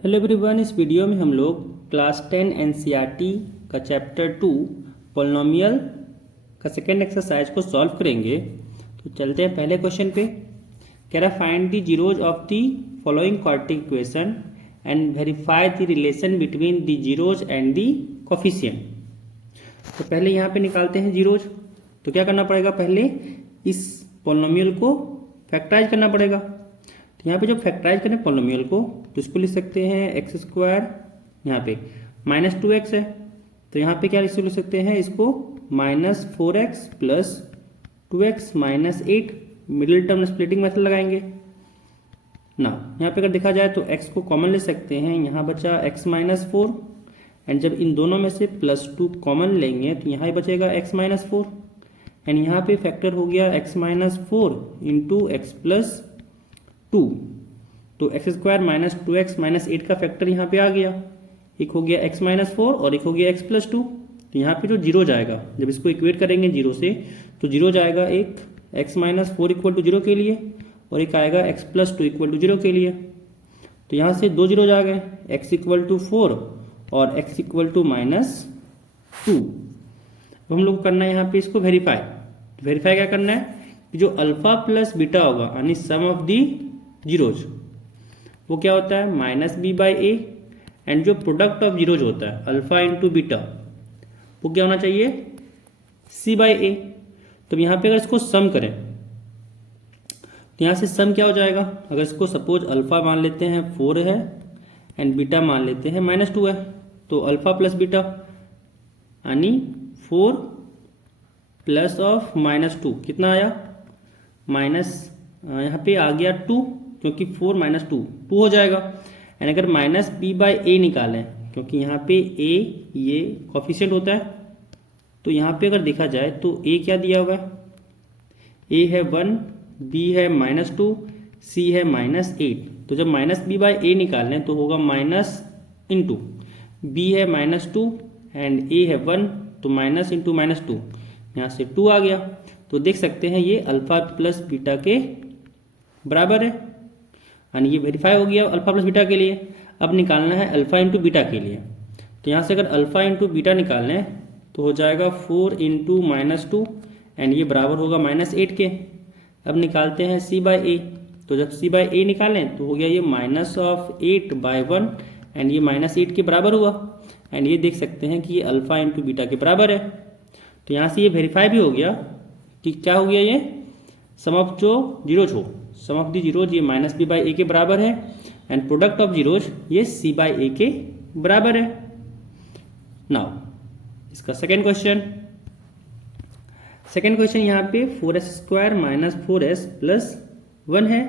Hello everyone, इस video में हम लोग क्लास 10 एनसीईआरटी का चैप्टर 2 पॉलिनोमियल का सेकेंड एक्सरसाइज को सॉल्व करेंगे। तो चलते हैं पहले क्वेश्चन पे। कह रहा find the zeros of the following quadratic equation and verify the relation between the zeros and the coefficient. तो पहले यहाँ पे निकालते हैं जीरोज। तो क्या करना पड़ेगा, पहले इस पॉलिनोमियल को फैक्टराइज करना पड़ेगा। तो यहाँ पे जब फैक्टराइज करें पॉलिनोमियल को तो इसको लिख सकते हैं एक्स स्क्वायर, यहाँ पे -2x है तो यहाँ पे क्या लिख सकते हैं इसको -4x plus 2x -8। Middle term splitting method लगाएंगे ना। यहाँ पे अगर देखा जाए तो x को कॉमन ले सकते हैं, यहाँ बचा x -4 एंड जब इन दोनों में से +2 कॉमन लेंगे तो यहाँ ही बचेगा x -4 एंड यहाँ पे फैक्टर हो गया x -4 इंटू x प्लस 2। तो एक्स स्क्वायर -2x -8 का फैक्टर यहाँ पे आ गया। एक हो गया x -4 और एक हो गया x प्लस 2। तो यहाँ पे जो जीरो जाएगा, जब इसको इक्वेट करेंगे जीरो से तो जीरो जाएगा एक x -4 इक्वल टू 0 के लिए और एक आएगा x प्लस 2 इक्वल टू 0 के लिए। तो यहाँ से दो जीरो जा गए, x इक्वल टू 4 और x इक्वल टू -2। तो हम लोग करना है यहाँ पे इसको वेरीफाई। वेरीफाई क्या करना है कि जो अल्फा प्लस बीटा होगा यानी सम ऑफ दी जीरोज वो क्या होता है -b/a एंड जो प्रोडक्ट ऑफ जीरोज होता है अल्फा इंटू बीटा वो क्या होना चाहिए c/a। तो यहाँ पे अगर इसको सम करें तो यहाँ से सम क्या हो जाएगा, अगर इसको सपोज अल्फा मान लेते हैं 4 है एंड बीटा मान लेते हैं -2 है तो अल्फा प्लस बीटा यानी 4 प्लस ऑफ -2 कितना आया यहाँ पे आ गया 2 क्योंकि 4 -2 2 हो जाएगा। एंड अगर -b/a निकालें क्योंकि यहाँ पे a ये कोफिशिएंट होता है तो यहाँ पे अगर देखा जाए तो a क्या दिया हुआ है, a है 1, b है -2, c है -8। तो जब -b/a निकालें तो होगा माइनस इंटू b है -2 एंड a है 1 तो माइनस इंटू -2 यहाँ से 2 आ गया। तो देख सकते हैं ये अल्फा प्लस बीटा के बराबर है यानी ये वेरीफाई हो गया अल्फा प्लस बीटा के लिए। अब निकालना है अल्फा इंटू बीटा के लिए। तो यहाँ से अगर अल्फा इंटू बीटा निकालें तो हो जाएगा 4 इंटू -2 एंड ये बराबर होगा -8 के। अब निकालते हैं c/a। तो जब c/a निकालें तो हो गया ये -8/1 एंड ये -8 के बराबर हुआ एंड ये देख सकते हैं कि ये अल्फा इंटू बीटा के बराबर है। तो यहाँ से ये वेरीफाई भी हो गया कि क्या हो गया, ये सम ऑफ जो जीरोज हो सम ऑफ दी जीरोज ये -b/a के बराबर है एंड प्रोडक्ट ऑफ जीरोज ये c/a के बराबर है। नाउ इसका सेकेंड क्वेश्चन यहाँ पे 4s² - 4s प्लस 1 है।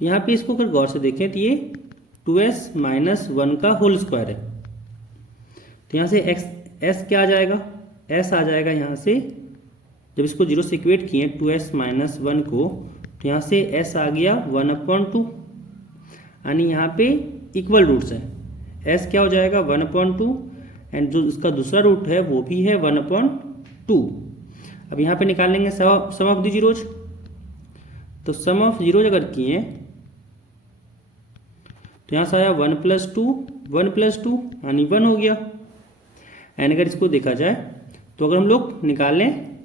तो यहाँ पे इसको अगर गौर से देखें तो ये 2s - 1 का होल स्क्वायर है। तो यहाँ से s क्या आ जाएगा, s आ जाएगा यहाँ से जब इसको 0 से इक्वेट किए 2s - 1 को तो यहाँ से s आ गया 1/2 यानी यहाँ पे इक्वल रूट्स हैं। s क्या हो जाएगा 1/2 एंड जो इसका दूसरा रूट है वो भी है 1/2। अब यहाँ पे निकालेंगे सम ऑफ दी जीरोज। तो सम ऑफ जीरोज अगर किए तो यहाँ से आया 1 + 2 यानी 1 हो गया। एंड अगर इसको देखा जाए तो अगर हम लोग निकालें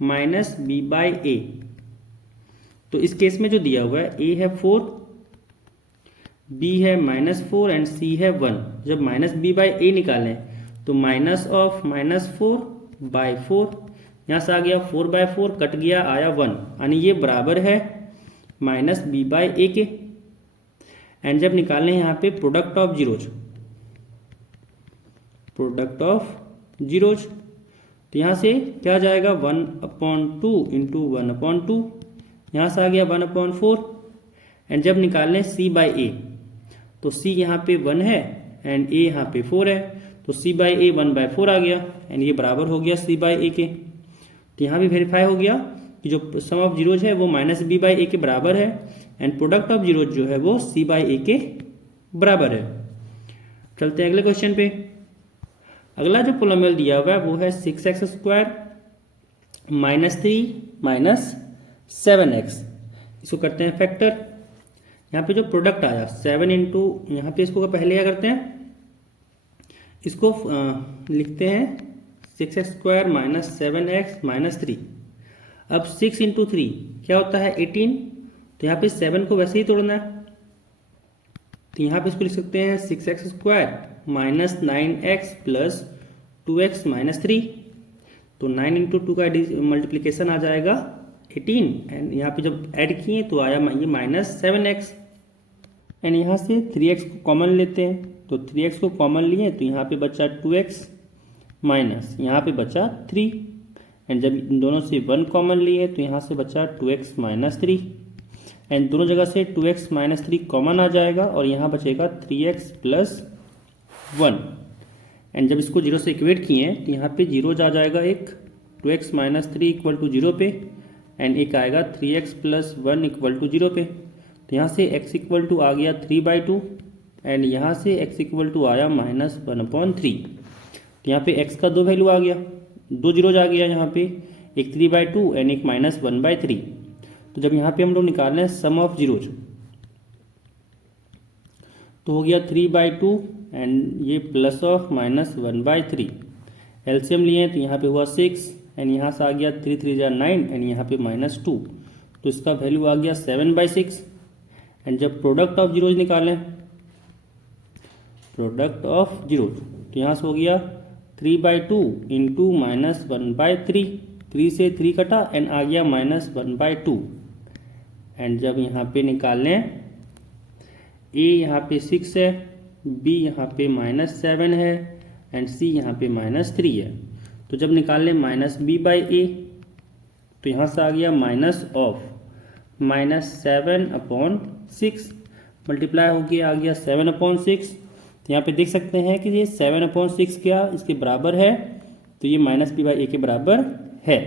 -b/a तो इस केस में जो दिया हुआ है a है 4, b है -4 एंड c है 1। जब -b/a निकालें तो -4/4 यहाँ से आ गया 4/4 कट गया आया 1 यानी ये बराबर है -b/a के। एंड जब निकालें यहाँ पे प्रोडक्ट ऑफ जीरोज तो यहाँ से क्या जाएगा 1/2 इंटू 1/2 यहाँ से आ गया 1/4 एंड जब निकालें c/a तो c यहाँ पे 1 है एंड a यहाँ पे 4 है तो c/a 1/4 आ गया एंड ये बराबर हो गया c/a के। तो यहाँ भी वेरीफाई हो गया कि जो सम ऑफ जीरोज है वो -b/a के बराबर है एंड प्रोडक्ट ऑफ जीरोज जो है वो c/a के बराबर है। चलते हैं अगले क्वेश्चन पे। अगला जो पॉलिनोमियल दिया हुआ है वो है 6x² -3 - 7x। इसको करते हैं फैक्टर। यहाँ पे जो प्रोडक्ट आया 7 इंटू, यहाँ पे इसको पहले क्या करते हैं, इसको लिखते हैं 6x² माइनस 7x माइनस 3। अब 6 इंटू 3 क्या होता है 18, तो यहाँ पे 7 को वैसे ही तोड़ना है, तो यहाँ पे इसको लिख सकते हैं 6x² minus 9x plus 2x minus 3। तो 9 इंटू 2 का मल्टीप्लीकेशन आ जाएगा 18, एंड यहाँ पे जब ऐड किए तो आया ये माइनस 7x, एंड यहाँ से 3x को कॉमन लेते हैं, तो 3x को कॉमन लिए तो यहाँ पे बचा 2x माइनस यहाँ पे बचा 3, एंड जब इन दोनों से 1 कॉमन लिए तो यहाँ से बचा 2x माइनस 3, एंड दोनों जगह से 2x माइनस 3 कॉमन आ जाएगा और यहाँ बचेगा 3x प्लस 1, एंड जब इसको 0 से इक्वेट किए तो यहाँ पे 0 आ जाएगा एक, 2x माइनस 3 इक्वल टू 0 पे, एंड एक आएगा 3x प्लस 1 इक्वल टू 0 पे। तो यहाँ से x इक्वल टू आ गया 3/2, एंड यहाँ से x इक्वल टू आया -1/3। तो यहाँ पे x का 2 वैल्यू आ गया, 2 जीरोज आ गया यहाँ पे, एक 3/2 एंड एक -1/3। तो जब यहाँ पे हम लोग निकाल रहे हैं सम ऑफ जीरोज, तो हो गया 3/2 एंड ये प्लस ऑफ -1/3। एलसीएम लिए तो यहाँ पे हुआ 6, एंड यहाँ से आ गया 3 3 जा 9, एंड यहाँ पे -2, तो इसका वैल्यू आ गया 7/6। एंड जब प्रोडक्ट ऑफ जीरोज निकालें, प्रोडक्ट ऑफ जीरोज, तो यहाँ से हो गया 3/2 इंटू -1/3, 3 से 3 कटा एंड आ गया -1/2। एंड जब यहाँ पे निकाल लें, a यहाँ पे 6 है, b यहाँ पे -7 है, एंड c यहाँ पे -3 है। तो जब निकाल लें -b/a, तो यहाँ से आ गया माइनस ऑफ -7/6, मल्टीप्लाई हो गया आ गया 7/6। तो यहाँ पे देख सकते हैं कि ये 7/6 क्या इसके बराबर है, तो ये -b/a के बराबर है।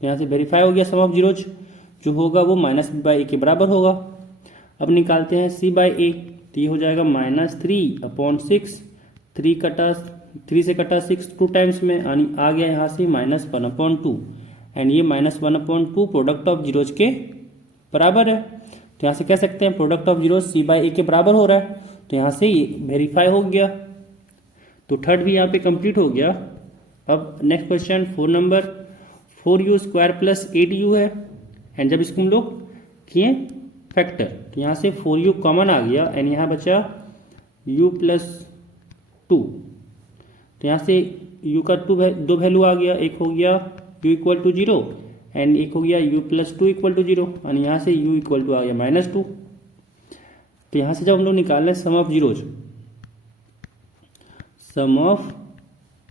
तो यहाँ से वेरीफाई हो गया सम ऑफ जीरोज, जो होगा वो -b/a के बराबर होगा। अब निकालते हैं c/a, तो ये हो जाएगा -3/6, 3 से कटा 6 2 टाइम्स में, आ गया यहाँ से -1/2, एंड ये -1/2 प्रोडक्ट ऑफ जीरोज के बराबर है। तो यहाँ से कह सकते हैं प्रोडक्ट ऑफ जीरोज c/a के बराबर हो रहा है, तो यहाँ से वेरीफाई हो गया। तो थर्ड भी यहाँ पे कंप्लीट हो गया। अब next question 4 number, 4u² plus 8u है, एंड जब इसको हम लोग किए फैक्टर, तो यहाँ से 4u कॉमन आ गया, एंड यहाँ बचा u प्लस 2। तो यहाँ से u का 2 वैल्यू आ गया, एक हो गया u इक्वल टू 0, एंड एक हो गया u प्लस 2 इक्वल टू 0, और यहाँ से u इक्वल टू आ गया -2। तो यहाँ से जब हम लोग निकाल रहे हैं sum of zeros, sum of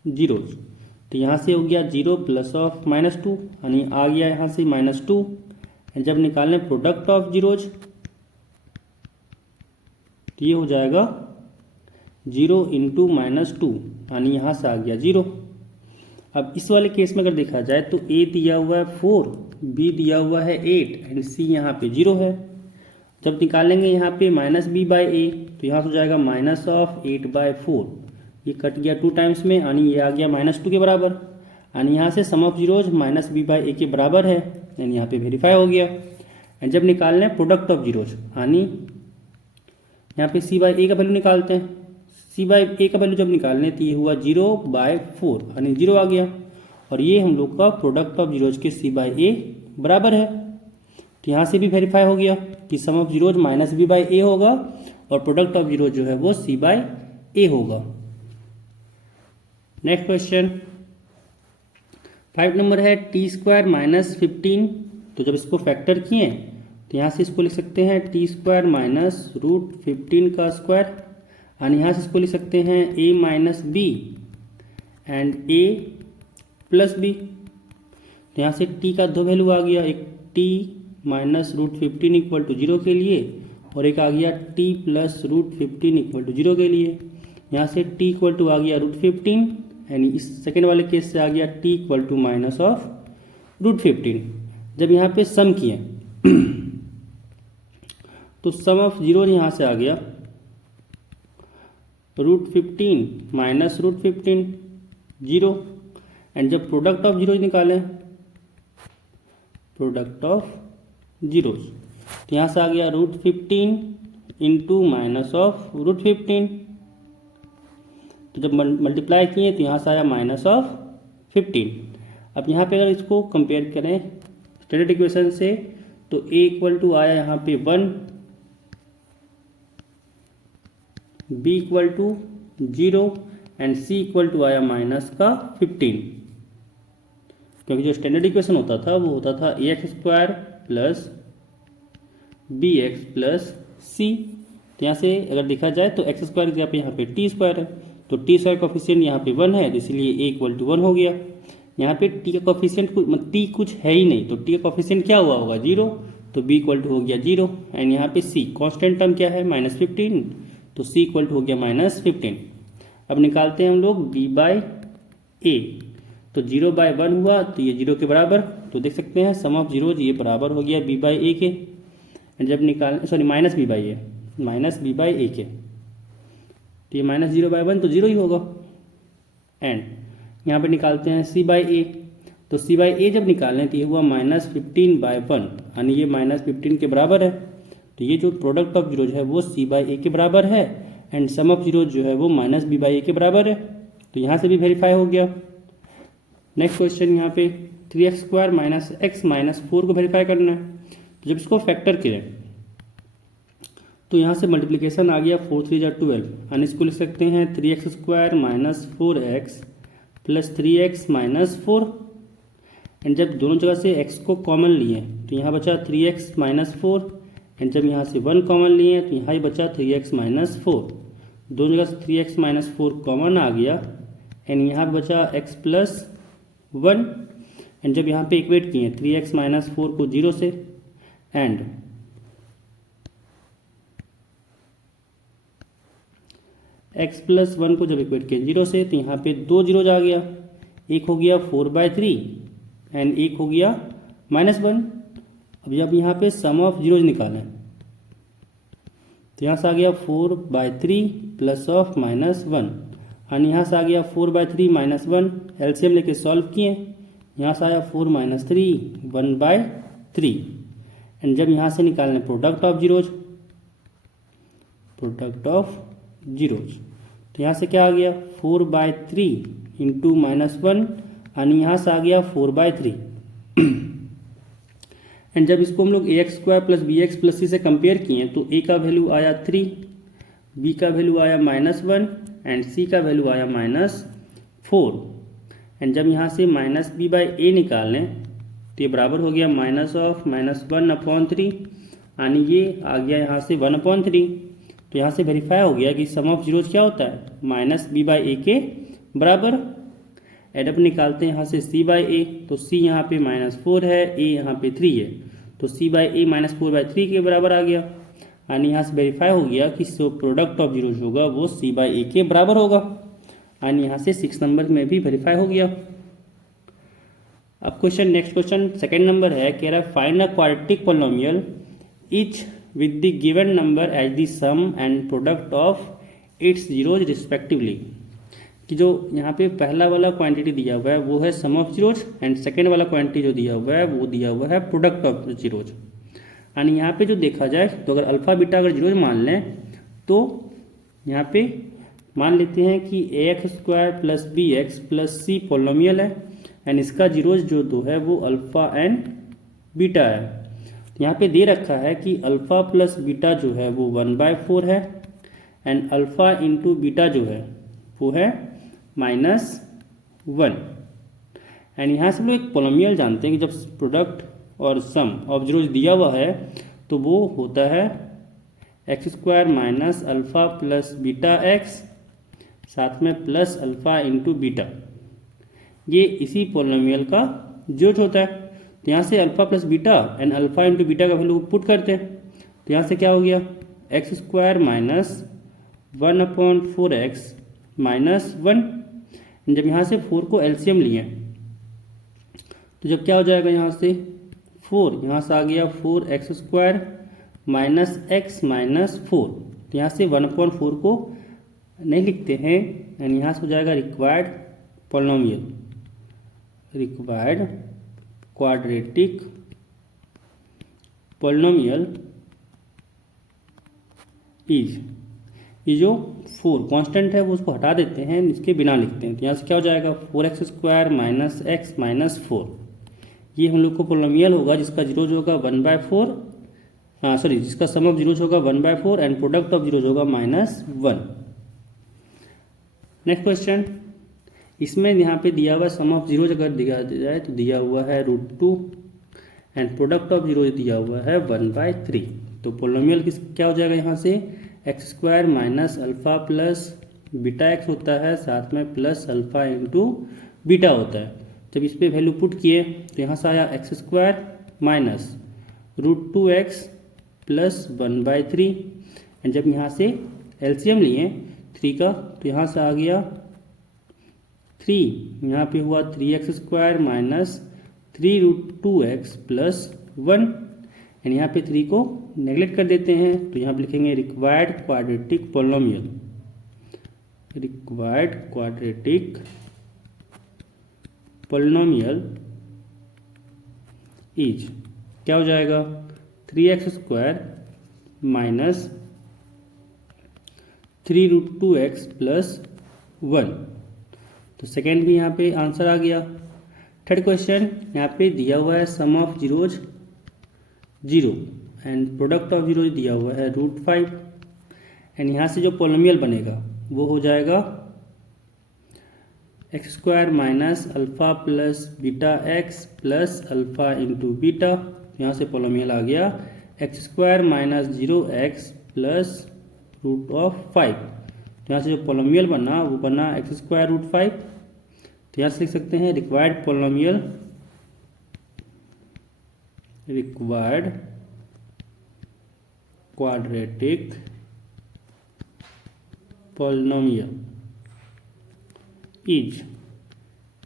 zeros, तो यहाँ से हो गया 0 प्लस ऑफ -2, यानी आ गया यहाँ से -2। एंड जब निकालने प्रोडक्ट ऑफ जीरोज, तो ये हो जाएगा 0 इंटू -2, यानी यहाँ से आ गया 0। अब इस वाले केस में अगर देखा जाए तो a दिया हुआ है 4, b दिया हुआ है 8, एंड c यहाँ पे 0 है। जब निकालेंगे यहाँ पे -b/a, तो यहाँ से हो जाएगा -8/4, ये कट गया 2 टाइम्स में, यानी ये आ गया -2 के बराबर, यानी यहाँ से सम ऑफ जीरोज -b/a के बराबर है, यानी यहाँ पे वेरीफाई हो गया। एंड जब निकालना है प्रोडक्ट ऑफ जीरोज, यानी यहाँ पे c/a का वैल्यू निकालते हैं, c/a का वैल्यू जब निकालने तो ये हुआ 0/4, यानी 0 आ गया, और ये हम लोग का प्रोडक्ट ऑफ जीरोज के c/a बराबर है। तो यहाँ से भी वेरीफाई हो गया कि सम ऑफ जीरोज -b/a होगा, और प्रोडक्ट ऑफ जीरोज जो है वो c/a होगा। नेक्स्ट क्वेश्चन 5 नंबर है t² माइनस 15। तो जब इसको फैक्टर किए तो यहाँ से इसको लिख सकते हैं t² माइनस √15 का स्क्वायर, और यहाँ से इसको लिख सकते हैं a minus b and a plus b। तो यहाँ से t का 2 वैल्यू आ गया, एक t माइनस √15 इक्वल टू 0 के लिए, और एक आ गया t प्लस √15 इक्वल टू 0 के लिए। यहाँ से t इक्वल टू आ गया √15, यानी इस सेकेंड वाले केस से आ गया t equal to minus of √15। जब यहाँ पे सम किए तो सम ऑफ जीरो यहाँ से आ गया √15 माइनस √15 0, एंड जब प्रोडक्ट ऑफ जीरोज निकालें, प्रोडक्ट ऑफ जीरोज, तो यहाँ से आ गया √15 इंटू माइनस ऑफ रूट 15। तो जब मल्टीप्लाई किए तो यहाँ से आया माइनस ऑफ 15। अब यहाँ पे अगर इसको कंपेयर करें स्टैंडर्ड इक्वेशन से तो a इक्वल टू आया यहाँ पे 1, b equal to 0 and c equal to आया माइनस का 15, क्योंकि जो स्टैंडर्ड इक्वेशन होता था वो होता था ax² plus bx plus c। तो यहाँ से अगर देखा जाए तो x² की जगह पे यहाँ पे t² है, तो t² कोफिशिएंट यहाँ पे 1 है, तो इसलिए a इक्वल टू 1 हो गया। यहाँ पे t का कोफिशिएंट t कुछ है ही नहीं, तो t का कोफिशिएंट क्या हुआ होगा 0, तो b इक्वल टू हो गया 0। एंड यहाँ पे c कांस्टेंट टर्म क्या है -15, तो c इक्वल टू हो गया -15। अब निकालते हैं हम लोग b बाई a, तो 0 बाई 1 हुआ तो ये 0 के बराबर, तो देख सकते हैं सम ऑफ जीरोज ये बराबर हो गया b बाई a के। एंड जब निकाल sorry minus b by a के, तो ये -0 बाई 1 तो 0 ही होगा। एंड यहाँ पे निकालते हैं c बाई a, तो c बाई a जब निकालें तो ये हुआ -15 बाई 1, यानी ये -15 के बराबर है। तो ये जो प्रोडक्ट ऑफ जीरोज है वो c बाई a के बराबर है एंड सम ऑफ जीरोज जो है वो -b बाई a के बराबर है। तो यहाँ से भी वेरीफाई हो गया। नेक्स्ट क्वेश्चन यहाँ पे 3x² माइनस x माइनस 4 को वेरीफाई करना है। तो जब इसको फैक्टर करें तो यहाँ से मल्टीप्लिकेशन आ गया 4 3 = 12, यानी इसको लिख सकते हैं 3x² minus 4x plus 3x minus 4। And जब दोनों जगह से x को कॉमन लिए तो यहाँ बचा 3x माइनस 4, एंड जब यहाँ से 1 कॉमन लिए तो यहाँ ही बचा 3x माइनस 4। दोनों जगह से 3x माइनस 4 कॉमन आ गया एंड यहाँ पे बचा x प्लस 1। एंड जब यहाँ पे इक्वेट किए 3x माइनस 4 को 0 से एंड x प्लस 1 को जब इक्वेट किया 0 से तो यहाँ पे 2 जीरोज आ गया, एक हो गया 4/3 एंड एक हो गया -1। अब जब यहाँ पे सम ऑफ जीरोज निकालें तो यहाँ से आ गया 4/3 प्लस ऑफ -1, एंड यहाँ से आ गया 4/3 -1, एलसीएम लेके सॉल्व किए, यहाँ से आया 4 - 3 1/3। एंड जब यहाँ से निकालने प्रोडक्ट ऑफ जीरोज तो यहाँ से क्या आ गया 4/3 इंटू -1, यानी यहाँ से आ गया 4/3। एंड जब इसको हम लोग ax² plus bx plus c से कंपेयर किए तो a का वैल्यू आया 3, b का वैल्यू आया -1 एंड c का वैल्यू आया -4। एंड जब यहाँ से -b बाई a निकाल लें तो ये बराबर हो गया -1/3, यानी ये आ गया यहाँ से 1/3। तो यहाँ से वेरीफाई हो गया कि सम ऑफ जीरोज क्या होता है -b बाई a के बराबर। एडअप निकालते हैं यहाँ से c बाई a, तो c यहाँ पे -4 है, a यहाँ पे 3 है, तो c बाई a -4/3 के बराबर आ गया, यानी यहाँ से वेरीफाई हो गया कि जो प्रोडक्ट ऑफ जीरोज होगा वो c बाई a के बराबर होगा, यानी यहाँ से 6 नंबर में भी वेरीफाई हो गया। अब question next question second number है, कह रहा है find a quadratic polynomial each with the given number as the sum and product of its zeros respectively. कि जो यहाँ पे पहला वाला क्वांटिटी दिया हुआ है वो है sum of zeros and second वाला क्वांटिटी जो दिया हुआ है वो दिया हुआ है प्रोडक्ट ऑफ जीरोज। यानी यहाँ पे जो देखा जाए तो अगर अल्फा बीटा अगर जीरोज मान लें तो यहाँ पे मान लेते हैं कि ax² plus bx plus c polynomial है एंड इसका जीरोज जो दो है वो अल्फा एंड बीटा है। तो यहाँ पे दे रखा है कि अल्फा प्लस बीटा जो है वो 1/4 है एंड अल्फा इंटू बीटा जो है वो है -1। एंड यहाँ से हम लोग एक पोलिनोमियल जानते हैं कि जब प्रोडक्ट और सम ऑफ जीरोज दिया हुआ है तो वो होता है x² minus alpha plus beta x साथ में प्लस अल्फा इंटू बीटा, ये इसी पोलिनोमियल का जीरोज होता है। तो यहाँ से alpha plus beta and alpha into beta का वैल्यू पुट करते हैं तो यहाँ से क्या हो गया x² माइनस 1/4x माइनस 1। जब यहाँ से 4 को एलसीएम लिए तो जब क्या हो जाएगा यहाँ से 4, यहाँ से आ गया 4x² माइनस x माइनस 4। तो यहाँ से 1/4 को नहीं लिखते हैं एंड यहाँ से हो जाएगा required polynomial, required quadratic polynomial is ये जो 4 कांस्टेंट है वो उसको हटा देते हैं, इसके बिना लिखते हैं। तो यहाँ से क्या हो जाएगा 4x² माइनस एक्स माइनस 4। ये हम लोग को पोलोमियल होगा जिसका जीरोज होगा 1/4, जिसका सम ऑफ जीरोज होगा 1/4 एंड प्रोडक्ट ऑफ जीरोज होगा -1। नेक्स्ट क्वेश्चन, इसमें यहाँ पे दिया हुआ सम ऑफ जीरोज अगर दिया जाए तो दिया हुआ है √2 एंड प्रोडक्ट ऑफ जीरोज दिया हुआ है 1/3। तो पोलोमियल क्या हो जाएगा यहाँ से x² minus alpha plus beta x होता है, साथ में प्लस अल्फा इंटू बीटा होता है। जब इस पर वैल्यू पुट किए तो यहाँ से आया x² minus √2x plus 1/3 and जब यहाँ से एलसीएम लिए 3 का तो यहाँ से आ गया 3, यहाँ पे हुआ 3x² minus 3√2x plus 1 and यहाँ पे 3 को नेगलेक्ट कर देते हैं तो यहाँ पे लिखेंगे required quadratic polynomial. Required quadratic polynomial is क्या हो जाएगा 3x² माइनस 3√2x प्लस 1। तो सेकेंड भी यहाँ पे आंसर आ गया। थर्ड क्वेश्चन, यहाँ पे दिया हुआ है sum of zeros 0 and product of zeros दिया हुआ है √5 एंड यहाँ से जो पोलिनोमियल बनेगा वो हो जाएगा x² minus alpha plus beta x plus alpha into beta. यहाँ से पोलिनोमियल आ गया x² माइनस 0x प्लस √5। तो यहाँ से जो पोलिनोमियल बना वो बना x² √5। तो यहाँ से लिख सकते हैं required polynomial, required quadratic polynomial is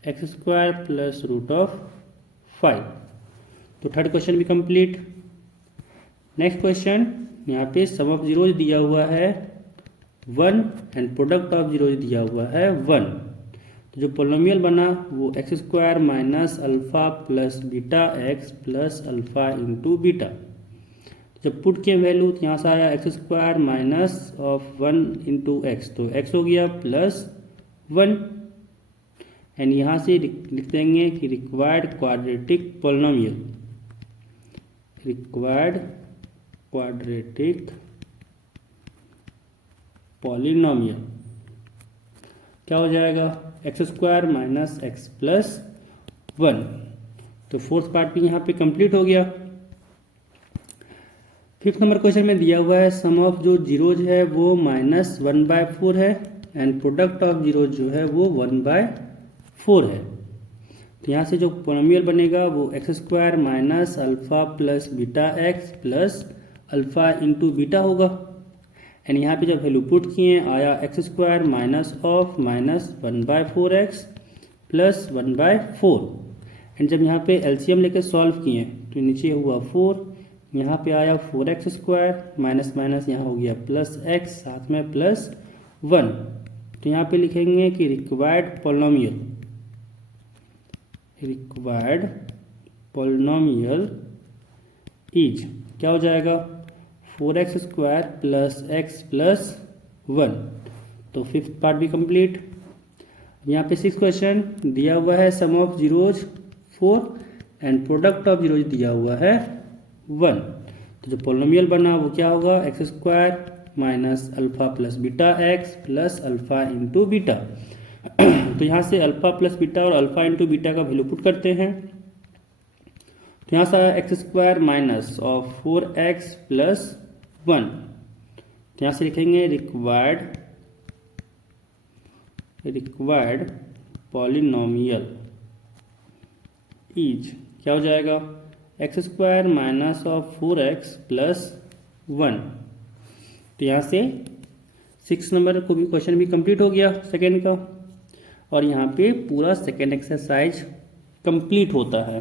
x² plus √5। तो थर्ड क्वेश्चन भी कंप्लीट। नेक्स्ट क्वेश्चन, यहाँ पे सम ऑफ जीरोज दिया हुआ है 1 एंड प्रोडक्ट ऑफ जीरोज दिया हुआ है 1। तो जो पोलिनोमियल बना वो x² minus alpha plus beta x plus alpha into beta. जब पुट किए वैल्यू तो यहाँ से आया x² minus of 1 into x, तो x हो गया प्लस 1 एंड यहाँ से लिख देंगे कि required quadratic polynomial, required quadratic polynomial क्या हो जाएगा x² माइनस एक्स प्लस 1। तो फोर्थ पार्ट भी यहाँ पे कंप्लीट हो गया। फिफ्थ नंबर क्वेश्चन में दिया हुआ है सम ऑफ जो जीरोज है वो -1/4 है एंड प्रोडक्ट ऑफ जीरोज जो है वो 1/4 है। तो यहाँ से जो पोलिनोमियल बनेगा वो x² minus alpha plus beta x plus alpha into beta होगा एंड यहाँ पे जब वैल्यू पुट किए आया x² minus of minus 1/4x plus 1/4 and जब यहाँ पे एलसीएम लेके सॉल्व किए तो नीचे हुआ 4, यहाँ पे आया 4x² माइनस माइनस यहाँ हो गया प्लस x साथ में प्लस 1। तो यहाँ पे लिखेंगे कि required polynomial, required polynomial is क्या हो जाएगा 4x² प्लस x प्लस 1। तो फिफ्थ पार्ट भी कंप्लीट। यहाँ पे सिक्स क्वेश्चन दिया हुआ है sum of zeros 4 and product of zeros दिया हुआ है 1। तो जो पोलिनोमियल बना वो क्या होगा x² minus alpha plus beta x plus alpha into beta. तो यहाँ से अल्फा प्लस बीटा और अल्फा इंटू बीटा का वैल्यू पुट करते हैं तो यहाँ से आया x² minus of 4x plus 1। तो यहाँ से लिखेंगे रिक्वायर्ड पॉलिनोमियल इज क्या हो जाएगा x² minus of 4x plus 1। तो यहाँ से 6 नंबर को भी क्वेश्चन भी कंप्लीट हो गया सेकेंड का और यहाँ पे पूरा सेकेंड एक्सरसाइज कंप्लीट होता है।